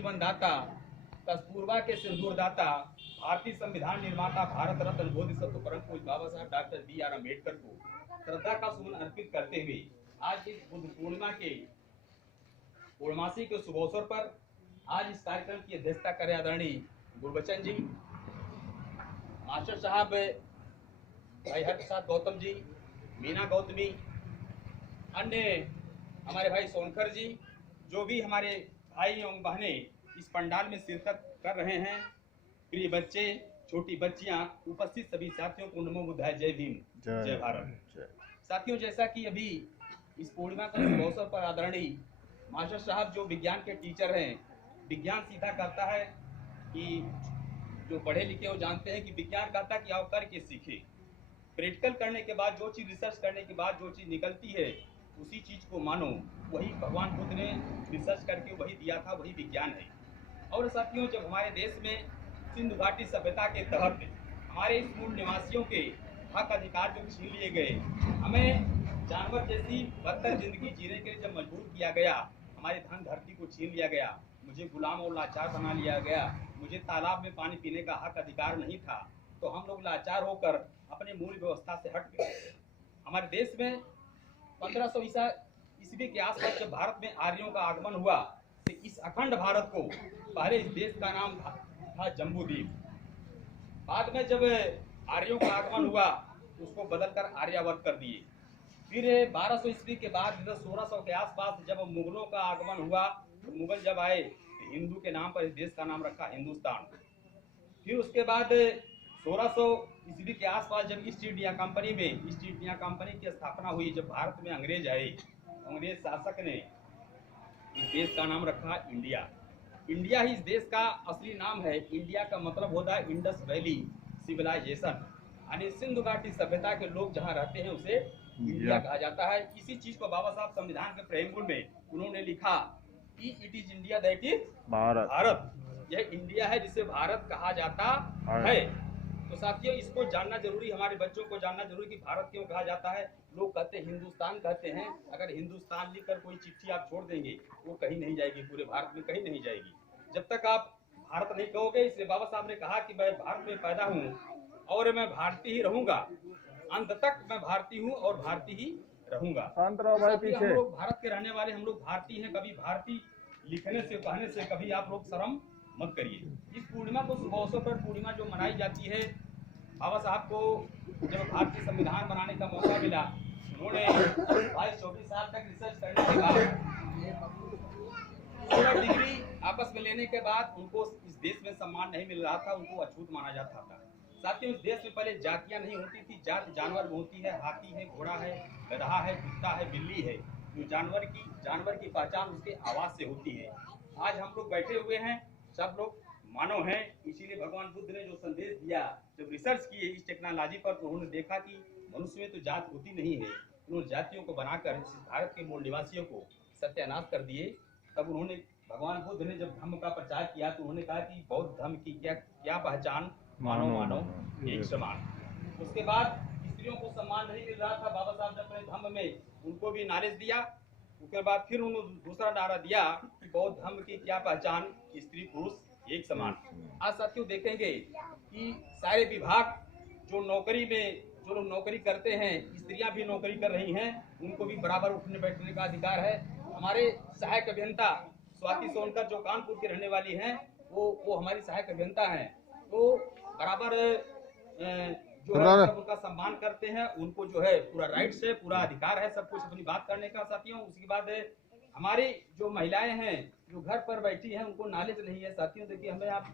जीवन दाता, कस्तूरबा के सिंदूर दाता, भारतीय संविधान निर्माता, भारत रत्न बोधिसत्व परम पूज्य बाबा साहब डॉक्टर B.R. अम्बेडकर को श्रद्धा का सुमन अर्पित करते हुए आज इस बुद्ध पूर्णिमा के पूर्णमासी के शुभ अवसर पर आज इस कार्यक्रम की अध्यक्षता करें आदरणीय गुरबचन जी, मास्टर साहब भाई हरप्रसाद गौतम जी, मीना गौतमी, अन्य हमारे भाई सोनकर जी, जो भी हमारे भाई एवं बहनें इस पंडाल में शिरकत कर रहे हैं, प्रिय बच्चे, छोटी बच्चियां, उपस्थित सभी साथियों को नमो बुद्धाय, जय भीम, जय भारत। साथियों, जैसा कि अभी इस पूर्णिमा के अवसर पर आदरणीय मास्टर साहब जो विज्ञान के टीचर हैं, विज्ञान सीधा कहता है कि जो पढ़े लिखे वो जानते हैं कि विज्ञान कहता है कि आओ करके सीखे। प्रैक्टिकल करने के बाद जो चीज़, रिसर्च करने के बाद जो चीज़ निकलती है उसी चीज़ को मानो। वही भगवान बुद्ध ने रिसर्च करके वही दिया था, वही विज्ञान है। और साथियों, जब हमारे देश में सिंधु घाटी सभ्यता के तहत हमारे इस मूल निवासियों के हक अधिकार जो छीन लिए गए, हमें जानवर जैसी बदतर जिंदगी जीने के लिए जब मजबूर किया गया, हमारी धन धरती को छीन लिया गया, मुझे गुलाम और लाचार बना लिया गया, मुझे तालाब में पानी पीने का हक अधिकार नहीं था, तो हम लोग लाचार होकर अपने मूल व्यवस्था से हट गए। हमारे देश में 1500 ईस्वी के आसपास जब भारत में आर्यों का आगमन हुआ, तो इस अखंड भारत को, पहले इस देश का नाम था जम्बूद्वीप। बाद में जब आर्यों का आगमन हुआ तो उसको बदलकर आर्यावर्त कर दिए। फिर 1200 ईस्वी के बाद 1600 के आसपास जब मुगलों का आगमन हुआ, तो मुगल जब आए तो हिंदू के नाम पर इस देश का नाम रखा हिंदुस्तान। फिर उसके बाद 1600 ईस्वी के आसपास जब ईस्ट इंडिया कंपनी में ईस्ट इंडिया कंपनी की स्थापना हुई, जब भारत में अंग्रेज आए, अंग्रेज शासक ने इस देश का नाम रखा इंडिया। इंडिया ही इस देश का असली नाम है। इंडिया का मतलब होता है इंडस वैली सिविलाइजेशन, यानी सिंधु घाटी सभ्यता के लोग जहाँ रहते हैं उसे इंडिया कहा जाता है। इसी चीज को बाबा साहब संविधान के प्रेम्बुल में उन्होंने लिखा कि it is India that is Bharat. यह इंडिया है जिसे भारत कहा जाता है। तो साथियों, इसको जानना जरूरी, हमारे बच्चों को जानना जरूरी कि भारत क्यों कहा जाता है। लोग कहते हैं हिंदुस्तान कहते हैं, अगर हिंदुस्तान लिखकर कोई चिट्ठी आप छोड़ देंगे वो कहीं नहीं जाएगी, पूरे भारत में कहीं नहीं जाएगी जब तक आप भारत नहीं कहोगे। इसलिए बाबा साहब ने कहा कि मैं भारत में पैदा हूँ और मैं भारतीय ही रहूंगा, अंत तक मैं भारतीय हूँ और भारतीय ही रहूंगा। हम लोग भारत के रहने वाले, हम लोग भारतीय हैं। कभी भारतीय लिखने से कहने से कभी आप लोग शर्म मत करिए। इस पूर्णिमा को, शुभ अवसर पर पूर्णिमा जो मनाई जाती है, बाबा साहब को जब भारतीय संविधान बनाने का मौका मिला, उन्होंने 22-24 साल तक रिसर्च करने के बाद 16 डिग्री आपस में लेने के बाद उनको इस देश में सम्मान नहीं मिल रहा था, उनको अछूत माना जाता था। साथियों, इस देश में पहले जातियां नहीं होती थी, जात जानवर में होती है। हाथी है, घोड़ा है, गधा है, कुत्ता है, बिल्ली है। जो जानवर की पहचान उसके आवाज से होती है। आज हम लोग बैठे हुए हैं, सब लोग मानव हैं। इसीलिए भगवान बुद्ध ने जो संदेश दिया, जब रिसर्च किए इस टेक्नोलॉजी पर, तो उन्होंने देखा कि मनुष्य में तो जात होती नहीं है। उन्होंने जातियों को बनाकर भारत के मूल निवासियों को सत्यानाश कर दिए। तब उन्होंने, भगवान बुद्ध ने जब धर्म का प्रचार किया तो उन्होंने कहा कि बौद्ध धर्म की क्या पहचान, मानव एक समान। उसके बाद स्त्रियों को सम्मान नहीं मिल रहा था, बाबा साहब ने अपने धर्म में उनको भी नॉलेज दिया। उसके बाद फिर उन्होंने दूसरा नारा दिया कि बौद्ध धर्म की क्या पहचान, स्त्री पुरुष एक समान। आज साथियों देखेंगे कि सारे विभाग जो नौकरी में, जो लोग नौकरी करते हैं, स्त्रियां भी नौकरी कर रही हैं, उनको भी बराबर उठने बैठने का अधिकार है। हमारे सहायक अभियंता स्वाति सोनकर जो कानपुर की रहने वाली हैं, वो हमारी सहायक अभियंता हैं, तो बराबर जो है सब उनका सम्मान करते हैं। उनको जो है पूरा राइट्स है, पूरा अधिकार है सब कुछ अपनी बात करने का। साथियों, उसके बाद हमारी जो महिलाएं हैं जो घर पर बैठी हैं, उनको नॉलेज नहीं है। साथियों देखिए, हमें आप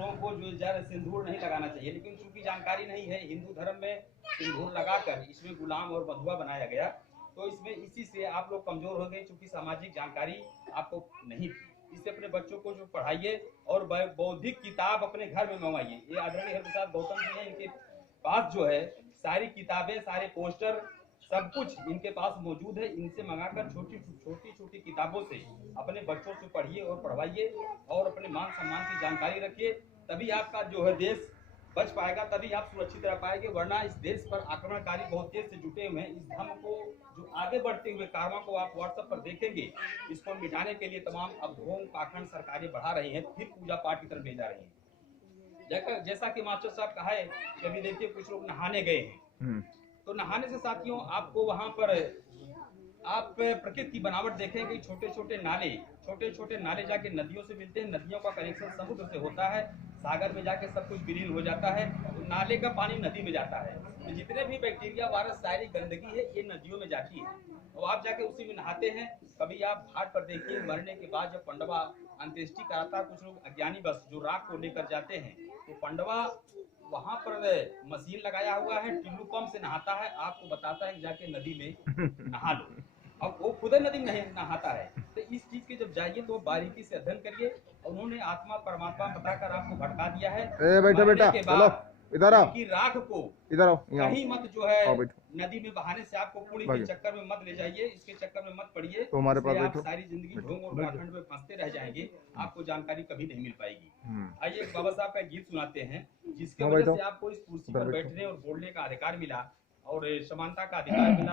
लोगों को जो ज़्यादा सिंदूर नहीं लगाना चाहिए, लेकिन चूंकि जानकारी नहीं है, हिंदू धर्म में सिंदूर लगाकर इसमें गुलाम और बंधुआ बनाया गया, तो इसमें इसी से आप लोग कमजोर हो गए, चूंकि सामाजिक जानकारी आपको नहीं थी। इससे अपने बच्चों को जो पढ़ाइए और बौद्धिक किताब अपने घर में मंगवाइए। ये आदरणीय हरप्रसाद गौतम जी हैं, इनके पास जो है सारी किताबें, सारे पोस्टर, सब कुछ इनके पास मौजूद है। इनसे मंगाकर छोटी किताबों से अपने बच्चों से पढ़िए और पढ़वाइए और अपने मान सम्मान की जानकारी रखिए। तभी आपका जो है देश बच पाएगा, तभी आप सुरक्षित रह पाएंगे, वरना इस देश पर आक्रमणकारी बहुत तेज से जुटे हुए हैं। इस धर्म को जो आगे बढ़ते हुए कारवां को आप व्हाट्सएप पर देखेंगे, इसको मिटाने के लिए तमाम अभ्यों पाखंड सरकारें बढ़ा रही हैं, फिर पूजा पाठ की तरफ ले जा रही हैं। जैसा कि मास्टर साहब कहा है कि अभी देखिए कुछ लोग नहाने गए हैं, तो नहाने से साथियों आपको वहां पर आप प्रकृति की बनावट देखेंगे, छोटे छोटे नाले जाके नदियों से मिलते हैं, नदियों का कनेक्शन समुद्र से होता है, सागर में जाके सब कुछ विलीन हो जाता है, तो नाले का पानी नदी में जाता है, तो जितने भी बैक्टीरिया वायरस सारी गंदगी है ये नदियों में जाती है, तो आप जाके उसी में नहाते हैं। कभी आप घाट पर देखिए, मरने के बाद जब पंडवा अंत्येष्टि कराता है, कुछ लोग अज्ञानी बस जो राख को लेकर जाते हैं, तो पंडवा वहां पर मशीन लगाया हुआ है, टिल्लू पंप से नहाता है, आपको बताता है कि जाके नदी में नहा लो। अब वो खुद नदी में नहीं नहाता है, तो इस चीज के जब जाइए तो बारीकी से अध्ययन करिए। उन्होंने आत्मा परमात्मा बताकर आपको भटका दिया है। बेटा बेटा चलो इधर आओ, की राख को इधर आओ, कहीं मत जो है नदी में बहाने से आपको पुण्य के चक्कर में मत ले जाइए, इसके चक्कर में मत पड़िए, तो हमारे पास आप सारी जिंदगी ढोंग और पाखंड में फंसते रह जाएंगे, आपको जानकारी कभी नहीं मिल पाएगी। आइए बाबा साहब का गीत सुनाते हैं, जिसके वजह से आपको इस कुर्सी पर बैठने और बोलने का अधिकार मिला और समानता का अधिकार मिला।